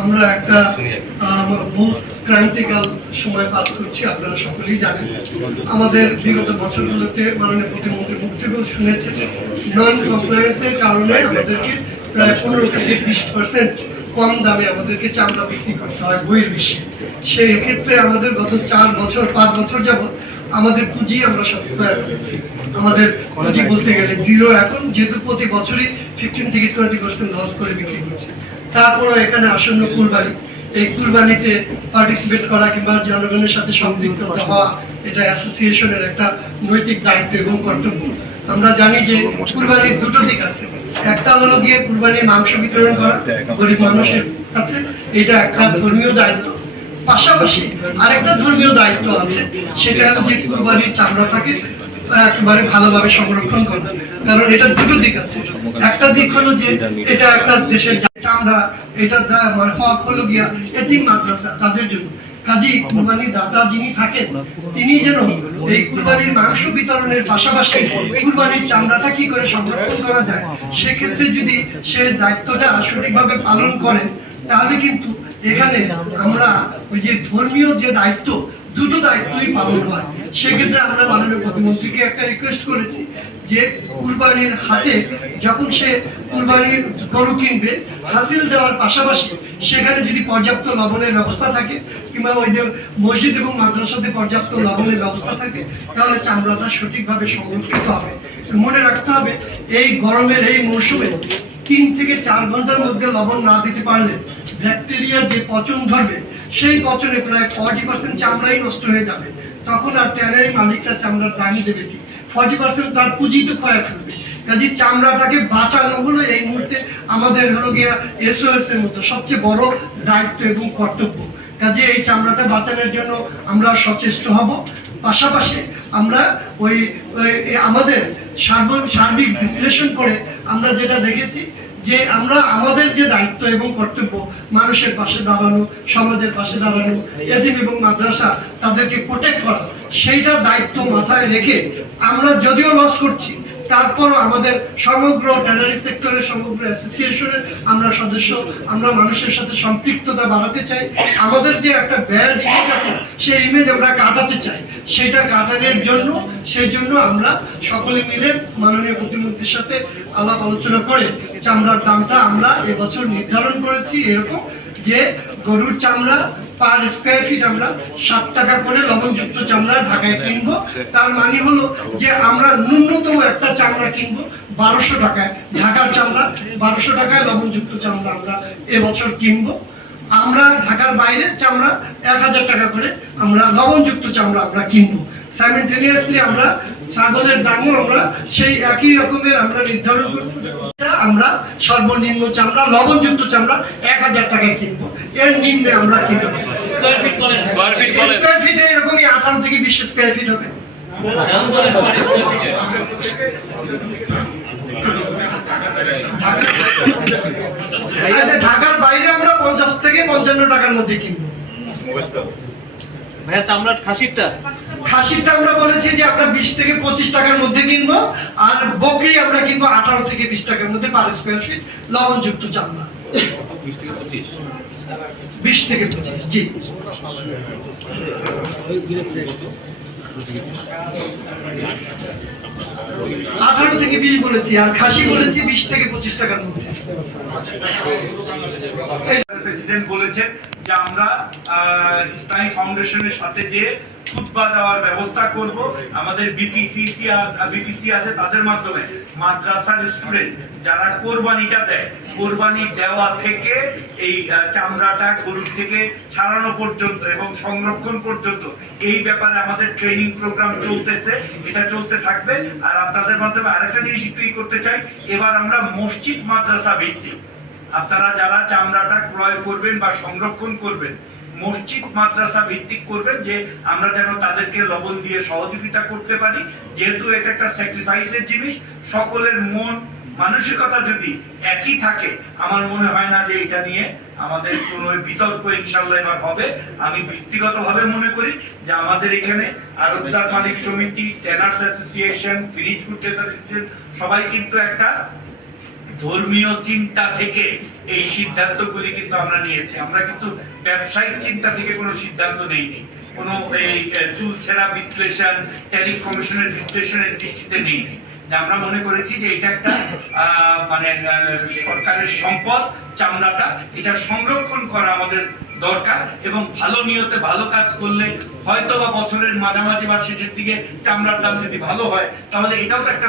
আমরা একটা বহুত ক্রান্তিকাল সময় পাস করছি আপনারা সকলেই জানেন। আমাদের বিগত বছরগুলোতে মাননীয় প্রতিমন্ত্রী বক্তব্য শুনেছেন নন কমপ্লায়েন্সের কারণে আমাদেরকে প্রায় পনেরো থেকে বিশ পার্সেন্ট কম দামে আমাদেরকে চামড়া বিক্রি করতে হয় বইয়ের বিশ্বে। সেই ক্ষেত্রে আমাদের গত চার বছর পাঁচ বছর যাবত আমাদের পুঁজি আমরা সত্যি করেছি। আমাদের পুঁজি বলতে গেলে জিরো এখন যেহেতু প্রতি বছরই ফিফটিন থেকে টোয়েন্টি পার্সেন্ট লস করে বিক্রি করছে। তারপরও এখানে আসন্ন কুরবানি। এই কুরবানিতে পার্টিসিপেট করা কিংবা জনগণের সাথে সম্পৃক্ত হওয়া, এটা অ্যাসোসিয়েশনের একটা নৈতিক দায়িত্ব এবং কর্তব্য। আমরা জানি যে কুরবানির দুটো দিক আছে। একটা হলো গিয়ে কুরবানির মাংস বিতরণ করা, গরিব মানুষের কাছে। এটা একটা ধর্মীয় দায়িত্ব। পাশাপাশি আরেকটা ধর্মীয় দায়িত্ব আছে, সেটা হলো যে কুরবানির চামড়াটাকে একেবারে ভালোভাবে সংরক্ষণ করা কারণ এটা দুটো দিক আছে। একটা দিক হলো যে এটা একটা দেশের চামড়া এটা দা- মানে হক হলো গিয়া এতিম মাদ্রাসা, তাদের জন্য। কাজী কুরবানি দাতা যিনি থাকেন, তিনি যেন এই কুরবানির মাংস বিতরণের পাশাপাশি কুরবানির চামড়াটা কি করে সংরক্ষণ করা যায়, সেক্ষেত্রে যদি সে দায়িত্বটা সঠিকভাবে পালন করেন, তাহলে কিন্তু এখানে আমরা ওই যে ধর্মীয় যে দায়িত্ব, দুটো দায়িত্বই পালন হয় সেক্ষেত্রে আমরা মাননীয় প্রধানমন্ত্রীকে একটা রিকোয়েস্ট করেছি যে কুরবানির হাতে যখন সে কুরবানির গরু কিনবে, হাসিল দেওয়ার পাশাপাশি সেখানে যদি পর্যাপ্ত লবণের ব্যবস্থা থাকে, কিংবা ওই যে মসজিদ এবং মাদ্রাসাতে পর্যাপ্ত লবণের ব্যবস্থা থাকে, তাহলে চামড়াটা সঠিকভাবে সংরক্ষিত হবে। মনে রাখতে হবে, এই গরমের এই মৌসুমে তিন থেকে চার ঘণ্টার মধ্যে লবণ না দিতে পারলে ব্যাকটেরিয়ার যে পচন ধরবে, সেই পচনে প্রায় ফর্টি পার্সেন্ট চামড়াই নষ্ট হয়ে যাবে। তখন আর ট্যানারি মালিকরা চামড়ার দামি দেবে কি ফর্টি পার্সেন্ট তার পুঁজি তো ক্ষয় ফেলবে কাজে চামড়াটাকে বাঁচানো হলো এই মুহূর্তে আমাদের হলো গিয়া এসওএস এর মতো সবচেয়ে বড় দায়িত্ব এবং কর্তব্য। কাজে এই চামড়াটা বাঁচানোর জন্য আমরা সচেষ্ট হব। পাশাপাশি আমরা ওই আমাদের সার্ব- সার্বিক বিশ্লেষণ করে আমরা যেটা দেখেছি যে আমরা আমাদের যে দায়িত্ব এবং কর্তব্য, মানুষের পাশে দাঁড়ানো, সমাজের পাশে দাঁড়ানো, এদিন এবং মাদ্রাসা তাদেরকে প্রোটেক্ট করা, সেইটা দায়িত্ব মাথায় রেখে আমরা যদিও লস করছি তারপরও আমাদের সমগ্র ট্যানারি সেক্টরের সমগ্র অ্যাসোসিয়েশনের আমরা সদস্য, আমরা মানুষের সাথে সম্পৃক্ততা বাড়াতে চাই। আমাদের যে একটা ব্যাড ইমেজ আছে, সেই ইমেজ আমরা কাটাতে চাই। সেটা কাটানোর জন্য, সেই জন্য আমরা সকলে মিলে মাননীয় প্রতিমন্ত্রীর সাথে আলাপ আলোচনা করে চামড়ার দামটা আমরা এবছর নির্ধারণ করেছি এরকম যে গরুর চামড়া পার স্কোয়ার ফিট আমরা ষাট টাকা করে লবণযুক্ত চামড়া ঢাকায় কিনবো। তার মানে হলো যে আমরা ন্যূনতম একটা চামড়া কিনবো, বারোশো টাকায়, ঢাকার চামড়া, বারোশো টাকায় লবণযুক্ত চামড়া আমরা এবছর কিনবো। আমরা ঢাকার বাইরে চামড়া এক হাজার টাকা করে আমরা লবণযুক্ত চামড়া আমরা কিনবো। সাইমেন্টেনিয়াসলি আমরা ছাগলের দামও আমরা সেই একই রকমের আমরা নির্ধারণ করব। আমরা সর্বনিম্ন চামড়া লবণযুক্ত চামড়া এক হাজার টাকায় কিনবো। এর নিম্নে আমরা কিনবো স্কয়ার ফিট বলেন স্কয়ার ফিট বলেন। স্কোয়ার ফিটে এরকমই আঠারো থেকে বিশ স্কোয়ার ফিট হবে। ঢাকা- ঢাকার বাইরে আমরা পঞ্চাশ থেকে পঞ্চান্ন টাকার মধ্যে কিনবো। ভাইয়া চামড়ার খাসিরটা? খাসিটা আমরা বলেছি যে আমরা বিশ থেকে পঁচিশ টাকার মধ্যে কিনবো আর বকরি আমরা কিনবো আঠারো থেকে বিশ টাকার মধ্যে পার স্কোয়ার ফিট লবণযুক্ত চামড়া। বিশ থেকে পঁচিশ? জি। আঠারো থেকে বিশ বলেছি আর খাসি বলেছি বিশ থেকে পঁচিশ টাকার মধ্যে। প্রেসিডেন্ট বলেছেন যে আমরা ইসলামী ফাউন্ডেশনের সাথে যে খুতবা দেওয়ার ব্যবস্থা করব, আমাদের বিপিসিসি বিপিসি আছে তাদের মাধ্যমে। মাদ্রাসার স্টুডেন্ট যারা কোরবানিটা দেয়, কোরবানি দেওয়া থেকে এই চামড়াটা, গরুর থেকে ছাড়ানো পর্যন্ত এবং সংরক্ষণ পর্যন্ত, এই ব্যাপারে আমাদের ট্রেনিং প্রোগ্রাম চলতেছে, এটা চলতে থাকবে। আর আপনাদের মাধ্যমে আরেকটা জিনিস করতে চাই, এবার আমরা মসজিদ মাদ্রাসা ভিত্তিক আপনারা যারা চামড়াটা ক্রয় করবেন বা সংরক্ষণ করবেন, মসজিদ, মাদ্রাসা ভিত্তিক করবেন যে আমরা যেন তাদেরকে লবণ দিয়ে সহযোগিতা করতে পারি, যেহেতু এটা একটা স্যাক্রিফাইসের জিনিস, সকলের মন, মানসিকতা যদি একই থাকে, আমার মনে হয় না যে এটা নিয়ে আমাদের কোনো বিতর্ক ইনশাল্লাহ এবার হবে। আমি ব্যক্তিগতভাবে মনে করি যে আমাদের এখানে আরবদার মালিক সমিতি টেনার্স অ্যাসোসিয়েশন গুড সবাই কিন্তু একটা ধর্মীয় চিন্তা থেকে এই সিদ্ধান্তগুলি কিন্তু আমরা নিয়েছি। আমরা কিন্তু ব্যবসায়িক চিন্তা থেকে কোনো সিদ্ধান্ত নেইনি। কোনো এই আহ, চুলছেড়া বিশ্লেষণ ট্যারিফ কমিশনের বিশ্লেষণের দৃষ্টিতে নেইনি। আমরা মনে করেছি যে এটা একটা মানে সরকারের সম্পদ চামড়াটা এটা সংরক্ষণ করা আমাদের দরকার এবং ভালো নিয়তে ভালো কাজ করলে হয়তো বা বছরের মাঝামাঝি বা শেষের দিকে চামড়ার দাম যদি ভালো হয় তাহলে এটাও তো একটা